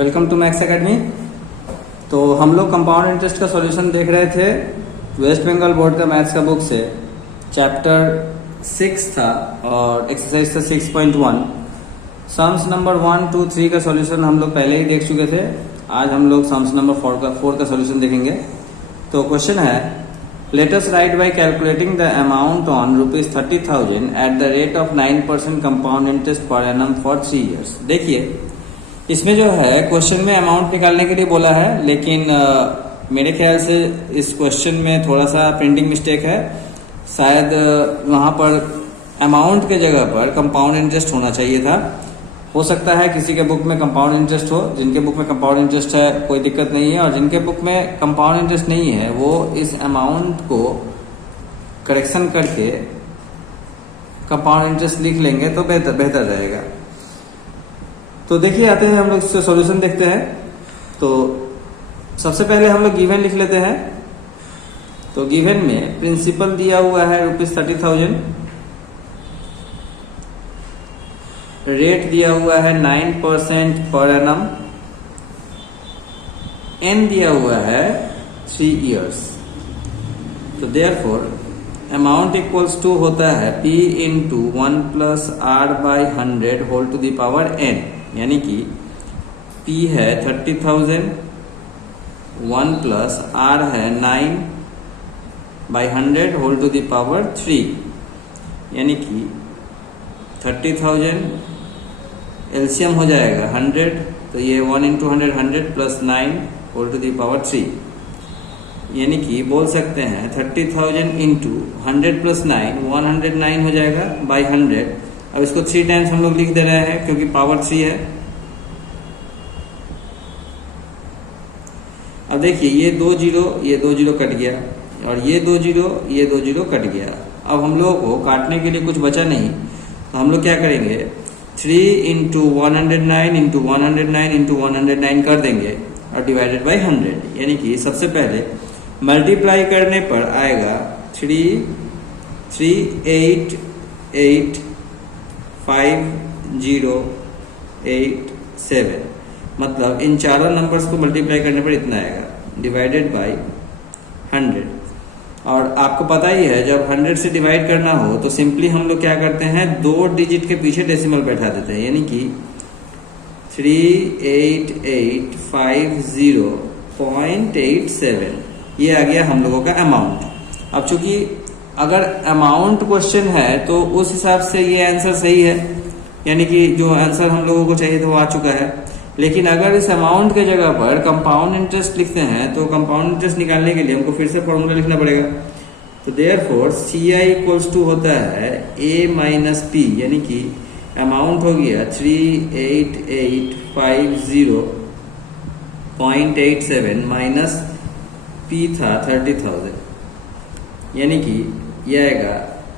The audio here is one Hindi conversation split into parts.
Welcome to maths academy. तो हम लोग कंपाउंड इंटरेस्ट का सॉल्यूशन देख रहे थे वेस्ट बंगाल बोर्ड का मैथ्स का बुक से। चैप्टर 6 था और एक्सरसाइज था 6.1। सम्स नंबर 1, 2, 3 का सॉल्यूशन हम लोग पहले ही देख चुके थे। आज हम लोग सम्स नंबर 4 का सॉल्यूशन देखेंगे। तो क्वेश्चन है, let us right bye calculating the amount on ₹30,000 at the rate of 9% compound interest per annum for 3 years। देखिए इसमें जो है क्वेश्चन में अमाउंट निकालने के लिए बोला है, लेकिन मेरे ख्याल से इस क्वेश्चन में थोड़ा सा प्रिंटिंग मिस्टेक है। शायद वहां पर अमाउंट के जगह पर कंपाउंड इंटरेस्ट होना चाहिए था। हो सकता है किसी के बुक में कंपाउंड इंटरेस्ट हो। जिनके बुक में कंपाउंड इंटरेस्ट है कोई दिक्कत नहीं है, और जिनके बुक में कंपाउंड इंटरेस्ट नहीं है वो इस अमाउंट को करेक्शन करके कंपाउंड इंटरेस्ट लिख लेंगे तो बेहतर रहेगा। तो देखिए आते हैं हम लोग इससे सॉल्यूशन देखते हैं। तो सबसे पहले हम लोग गिवन लिख लेते हैं। तो गिवन में प्रिंसिपल दिया हुआ है ₹30,000, रेट दिया हुआ है 9% पर एनम, एन दिया हुआ है 3 years। तो देयरफॉर अमाउंट इक्वल्स टू होता है P into 1 + R/100 whole to the power n, यानी कि P है 30,000, 1 + R है 9/100 होल टू द पावर 3, यानी कि 30,000 एलसीएम हो जाएगा 100, तो ये 1 × 100 100 + 9 होल टू द पावर 3, यानी कि बोल सकते हैं 30,000 इंटू 100 + 9 109 हो जाएगा बाई 100। अब इसको 3 टाइम्स हम लोग लिख दे रहे हैं क्योंकि पावर 3 है। अब देखिए ये 2 0 कट गया, और ये 2 0 कट गया। अब हम लोगों को काटने के लिए कुछ बचा नहीं, तो हम लोग क्या करेंगे 3 × 109 × 109 × 109 कर देंगे और डिवाइडेड बाई 100, यानी कि सबसे पहले मल्टीप्लाई करने पर आएगा 33885,087, मतलब इन चारों नंबर्स को मल्टीप्लाई करने पर इतना आएगा डिवाइडेड बाई 100। और आपको पता ही है जब 100 से डिवाइड करना हो तो सिंपली हम लोग क्या करते हैं 2 डिजिट के पीछे डेसिमल बैठा देते हैं, यानी कि 38850.87 ये आ गया हम लोगों का अमाउंट। अब चूंकि अगर अमाउंट क्वेश्चन है तो उस हिसाब से ये आंसर सही है, यानी कि जो आंसर हम लोगों को चाहिए था वो आ चुका है। लेकिन अगर इस अमाउंट के जगह पर कंपाउंड इंटरेस्ट लिखते हैं तो कंपाउंड इंटरेस्ट निकालने के लिए हमको फिर से फॉर्मूला लिखना पड़ेगा। तो देयरफॉर CI इक्वल्स टू होता है A - P, यानी कि अमाउंट हो गया 38850.87 माइनस P था 30,000, यानी कि यह आएगा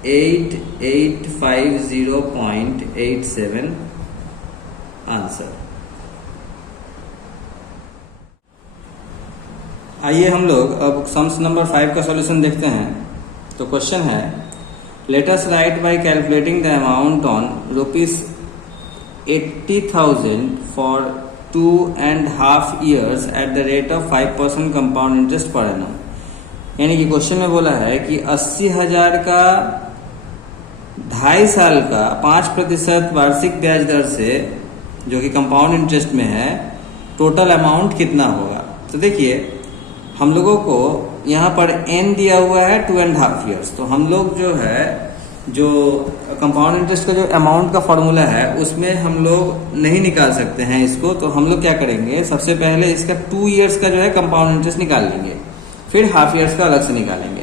8850.87 आंसर। आइए हम लोग अब सम्स नंबर 5 का सॉल्यूशन देखते हैं। तो क्वेश्चन है, let us right bye calculating the amount on ₹80,000 for 2.5 years at the rate of 5% compound interest per annum. यानी कि क्वेश्चन में बोला है कि 80,000 का 2.5 साल का 5% वार्षिक ब्याज दर से, जो कि कंपाउंड इंटरेस्ट में है, टोटल अमाउंट कितना होगा। तो देखिए हम लोगों को यहाँ पर n दिया हुआ है 2.5 years। तो हम लोग जो है जो कंपाउंड इंटरेस्ट का जो अमाउंट का फॉर्मूला है उसमें हम लोग नहीं निकाल सकते हैं इसको। तो हम लोग क्या करेंगे, सबसे पहले इसका 2 years का जो है कंपाउंड इंटरेस्ट निकाल लेंगे, फिर हाफ ईयर्स का अलग से निकालेंगे।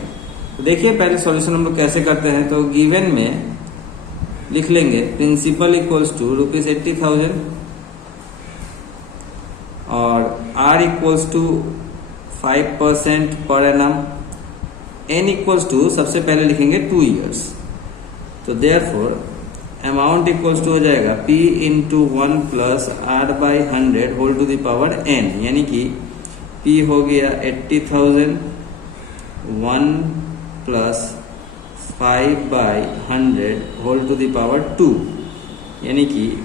तो देखिए पहले सॉल्यूशन हम लोग कैसे करते हैं। तो गिवन में लिख लेंगे प्रिंसिपल इक्वल्स टू ₹80,000 और R equals to 5% per annum, n equals to सबसे पहले लिखेंगे 2 years। तो देयरफॉर अमाउंट इक्वल्स टू हो जाएगा P into 1 + R/100 whole to the power n, यानी कि P हो गया 80,000, 1 + 5/100 होल टू द पावर 2, यानी कि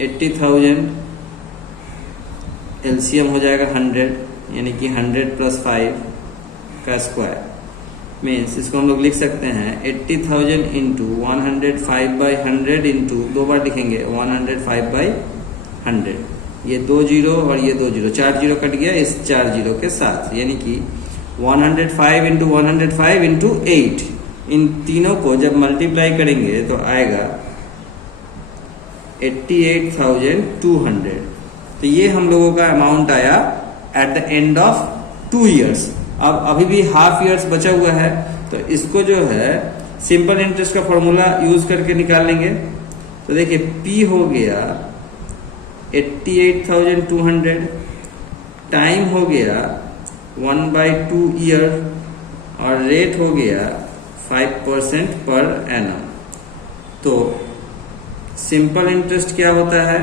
80,000 एलसीएम हो जाएगा 100, यानी कि 100 + 5 का स्क्वायर मीन्स इसको हम लोग लिख सकते हैं 80,000 इंटू 105/100 इंटू 2 बार लिखेंगे 105/100। ये 2 जीरो और ये 2 जीरो, 4 जीरो कट गया इस 4 जीरो के साथ, यानी कि 105 इंटू 105 इंटू 8, इन तीनों को जब मल्टीप्लाई करेंगे तो आएगा 88,200। तो ये हम लोगों का अमाउंट आया at the end of 2 years. अब अभी भी हाफ ईयर्स बचा हुआ है, तो इसको जो है सिंपल इंटरेस्ट का फॉर्मूला यूज करके निकाल लेंगे। तो देखिए P हो गया 88,200, टाइम हो गया 1/2 ईयर और रेट हो गया 5% पर एनम। तो सिंपल इंटरेस्ट क्या होता है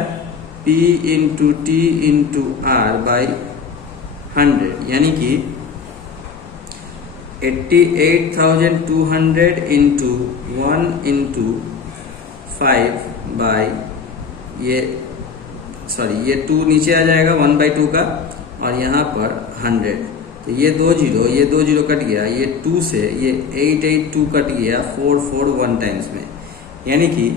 P into T into R/100, यानी कि 88,200 इंटू 1 इंटू 5 बाई ये 2 नीचे आ जाएगा 1/2 का, और यहाँ पर 100। तो ये 2 जीरो कट गया, ये 2 से ये 882 कट गया 441 टाइम्स में, यानी कि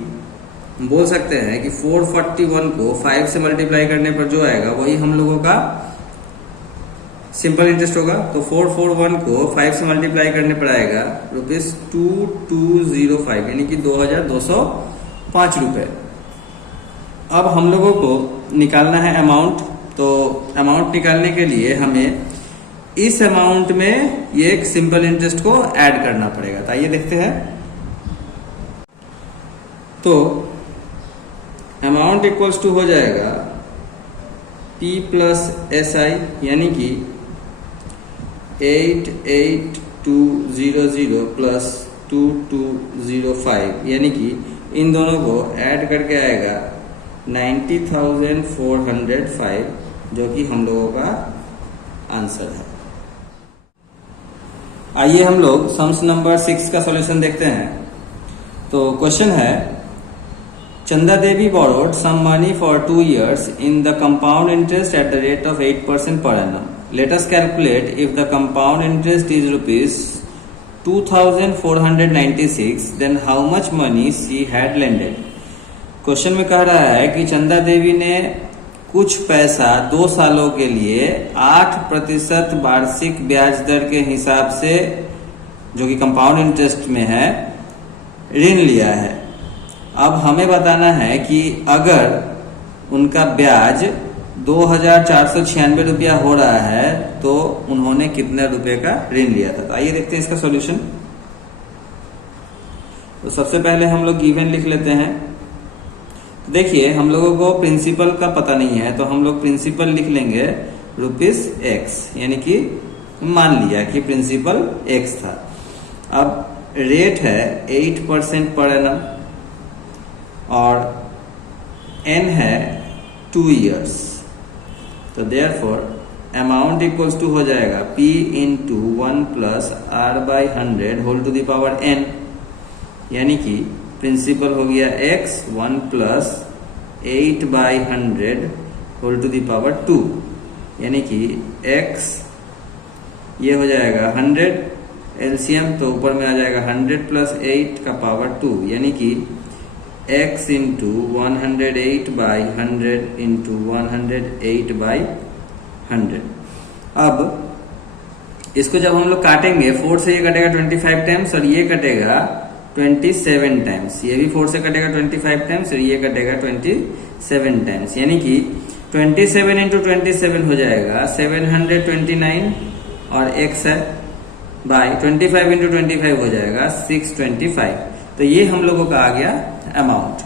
बोल सकते हैं कि 441 को 5 से मल्टीप्लाई करने पर जो आएगा वही हम लोगों का सिंपल इंटरेस्ट होगा। तो 441 को 5 से मल्टीप्लाई करने पर आएगा ₹2205, यानी कि 2,205 रुपए। अब हम लोगों को निकालना है अमाउंट। तो अमाउंट निकालने के लिए हमें इस अमाउंट में ये एक सिंपल इंटरेस्ट को ऐड करना पड़ेगा। तो आइए देखते हैं। तो अमाउंट इक्वल्स टू हो जाएगा P प्लस SI, यानी कि 88,200 प्लस 2,205, यानी कि इन दोनों को ऐड करके आएगा 90,405, जो कि हम लोगों का आंसर है। आइए हम लोग सम्स नंबर 6 का सॉल्यूशन देखते हैं। तो क्वेश्चन है, Chanda Devi borrowed some money for 2 years in the compound interest at the rate of 8% per annum. Let us calculate if the compound interest is rupees 2,496, then how much money she had lended. Question में कह रहा है कि चंदा देवी ने कुछ पैसा 2 सालों के लिए 8% वार्षिक ब्याज दर के हिसाब से, जो कि कंपाउंड इंटरेस्ट में है, ऋण लिया है। अब हमें बताना है कि अगर उनका ब्याज 2,496 रुपया हो रहा है तो उन्होंने कितने रुपए का ऋण लिया था। तो आइए देखते हैं इसका सॉल्यूशन। तो सबसे पहले हम लोग गिवन लिख लेते हैं। तो देखिए हम लोगों को प्रिंसिपल का पता नहीं है, तो हम लोग प्रिंसिपल लिख लेंगे ₹X, यानी कि मान लिया कि प्रिंसिपल X था। अब रेट है 8% पर एनम और N है 2 ईयर्स। तो देयरफॉर अमाउंट इक्वल्स टू हो जाएगा P into 1 plus R/100 whole to the power N, यानी कि प्रिंसिपल हो गया X 1 plus 8/100 whole to the power 2, यानी कि X ये हो जाएगा 100 एलसीएम, तो ऊपर में आ जाएगा 100 प्लस 8 का पावर 2, यानी कि X इंटू 108/100 इंटू 108/100। अब इसको जब हम लोग काटेंगे 4 से ये कटेगा 25 टाइम्स और ये कटेगा 27 टाइम्स, ये भी 4 से कटेगा 25 टाइम्स और ये कटेगा 27 टाइम्स, यानी कि 27 इंटू 27 हो जाएगा 729 और X है बाई 25 इंटू 25 हो जाएगा 625। तो ये हम लोगों का आ गया अमाउंट।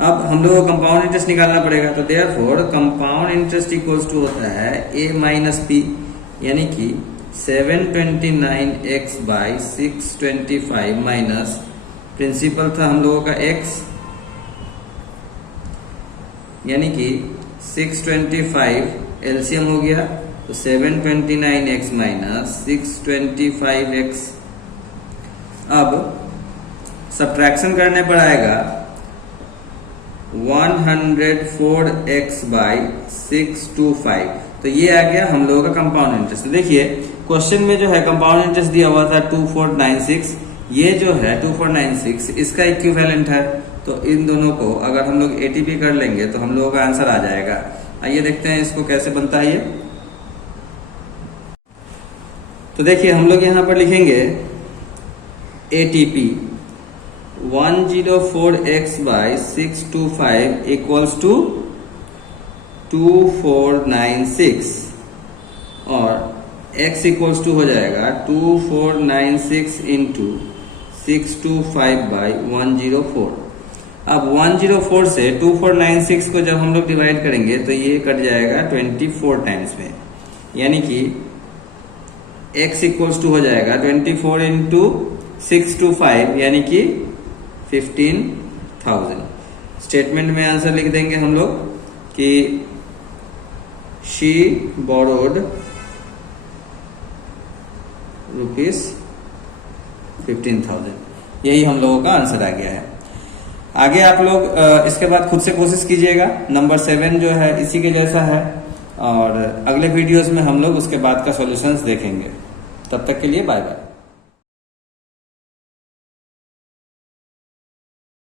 अब हम लोगों को कंपाउंड इंटरेस्ट निकालना पड़ेगा। तो therefore compound interest equals to होता है A माइनस P, यानी कि 729x बाई 625 माइनस प्रिंसिपल था हम लोगों का X, यानी कि 625 एलसीएम हो गया, तो 729x माइनस 625x। अब सब्ट्रैक्शन करने पर आएगा 104x/625। तो ये आ गया हम लोगों का कंपाउंड इंटरेस्ट। तो देखिए क्वेश्चन में जो है कंपाउंड इंटरेस्ट दिया हुआ था 2496, ये जो है 2496 इसका इक्विवेलेंट है। तो इन दोनों को अगर हम लोग एटीपी कर लेंगे तो हम लोगों का आंसर आ जाएगा। आइए देखते हैं इसको कैसे बनता है ये। तो देखिए हम लोग यहाँ पर लिखेंगे एटीपी 104x/625 इक्वल्स टू 2496 और x इक्वल्स टू हो जाएगा 2496 इंटू 625/104। अब 104 से 2496 को जब हम लोग डिवाइड करेंगे तो ये कट जाएगा 24 टाइम्स में, यानी कि x इक्वल्स टू हो जाएगा 24 इंटू 625 यानी कि 15,000। स्टेटमेंट में आंसर लिख देंगे हम लोग कि शी बोरोड ₹15,000। यही हम लोगों का आंसर आ गया है। आगे आप लोग इसके बाद खुद से कोशिश कीजिएगा। नंबर 7 जो है इसी के जैसा है और अगले वीडियोस में हम लोग उसके बाद का सॉल्यूशंस देखेंगे। तब तक के लिए बाय बाय।